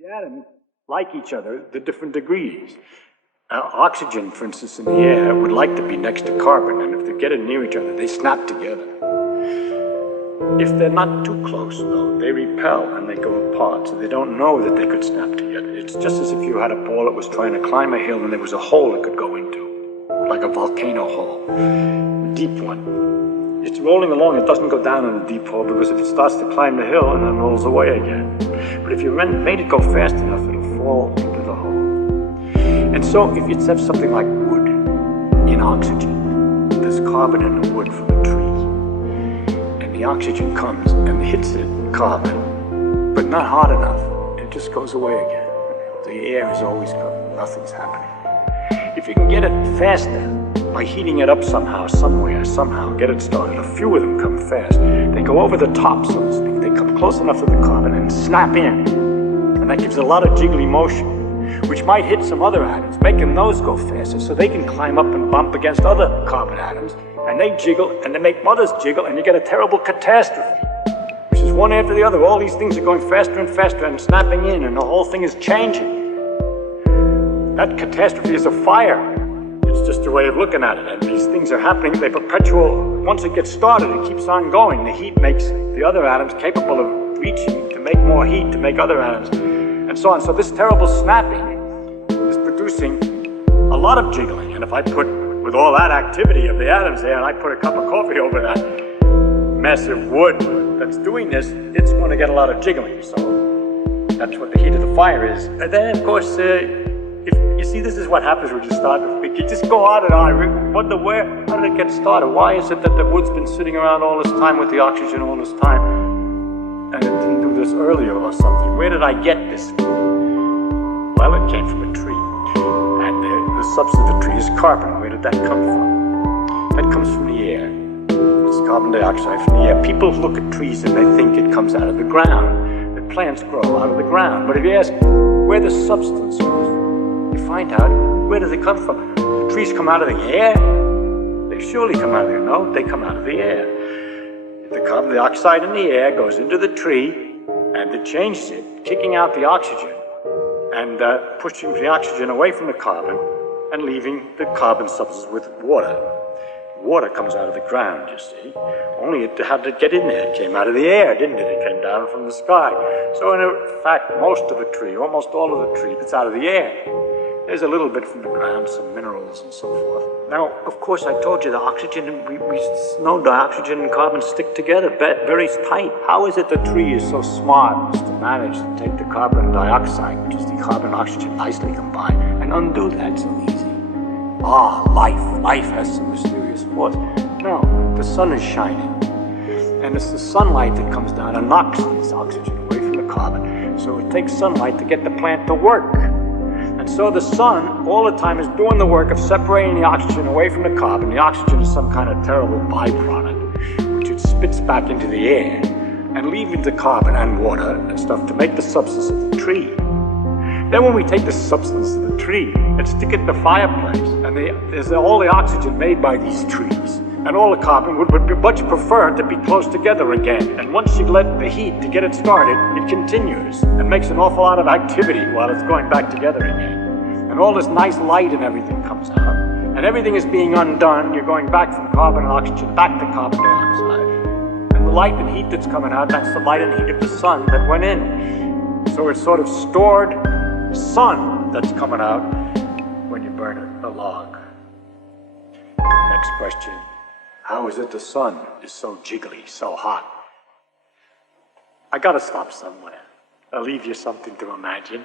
The atoms, like each other, to different degrees. Oxygen, for instance, in the air would like to be next to carbon, and if they get it near each other, they snap together. If they're not too close, though, they repel and they go apart, so they don't know that they could snap together. It's just as if you had a ball that was trying to climb a hill and there was a hole it could go into, like a volcano hole, a deep one. It's rolling along, it doesn't go down in the deep hole because if it starts to climb the hill and then rolls away again. But if you made it go fast enough, it'll fall into the hole. And so if you have something like wood in oxygen, there's carbon in the wood from the tree, and the oxygen comes and hits it, carbon, but not hard enough. It just goes away again. The air is always coming, nothing's happening. If you can get it faster, by heating it up somehow, get it started. A few of them come fast. They go over the top, so to speak. They come close enough to the carbon and snap in. And that gives a lot of jiggly motion, which might hit some other atoms, making those go faster, so they can climb up and bump against other carbon atoms, and they jiggle, and they make others jiggle, and you get a terrible catastrophe, which is one after the other. All these things are going faster and faster and snapping in, and the whole thing is changing. That catastrophe is a fire. It's just a way of looking at it, and these things are happening. They perpetual. Once it gets started, it keeps on going. The heat makes the other atoms capable of reaching to make more heat, to make other atoms, and so on. So this terrible snapping is producing a lot of jiggling, and if I put, with all that activity of the atoms there, and I put a cup of coffee over that massive wood that's doing this, it's going to get a lot of jiggling. So that's what the heat of the fire is. And then, of course, if you see, this is what happens when you start to think. You just go on and on. I wonder how did it get started? Why is it that the wood's been sitting around all this time with the oxygen all this time, and it didn't do this earlier or something? Where did I get this from? Well, it came from a tree, and the substance of the tree is carbon. Where did that come from? That comes from the air. It's carbon dioxide from the air. People look at trees and they think it comes out of the ground. The plants grow out of the ground. But if you ask where the substance comes from, you find out, where do they come from? The trees come out of the air? They surely come out of the air. No, they come out of the air. The carbon dioxide in the air goes into the tree, and it changes it, kicking out the oxygen, and pushing the oxygen away from the carbon, and leaving the carbon substance with water. Water comes out of the ground, you see. Only it had to get in there. It came out of the air, didn't it? It came down from the sky. So in fact, most of the tree, almost all of the tree, it's out of the air. There's a little bit from the ground, some minerals and so forth. Now, of course, I told you the oxygen, we know the oxygen and carbon stick together very tight. How is it the tree is so smart as to manage to take the carbon dioxide, which is the carbon and oxygen nicely combined, and undo that so easy? Life has some mysterious force. No, the sun is shining, and it's the sunlight that comes down and knocks this oxygen away from the carbon. So it takes sunlight to get the plant to work. And so the sun, all the time, is doing the work of separating the oxygen away from the carbon. The oxygen is some kind of terrible byproduct, which it spits back into the air, and leaving the carbon and water and stuff to make the substance of the tree. Then when we take the substance of the tree and stick it in the fireplace, and there's all the oxygen made by these trees, and all the carbon would be much preferred to be close together again. And once you let the heat to get it started, it continues and makes an awful lot of activity while it's going back together again. And all this nice light and everything comes out, and everything is being undone. You're going back from carbon and oxygen back to carbon dioxide. And the light and heat that's coming out, that's the light and heat of the sun that went in. So it's sort of stored sun that's coming out when you burn a log. Next question. How is it the sun is so jiggly, so hot? I gotta stop somewhere. I'll leave you something to imagine.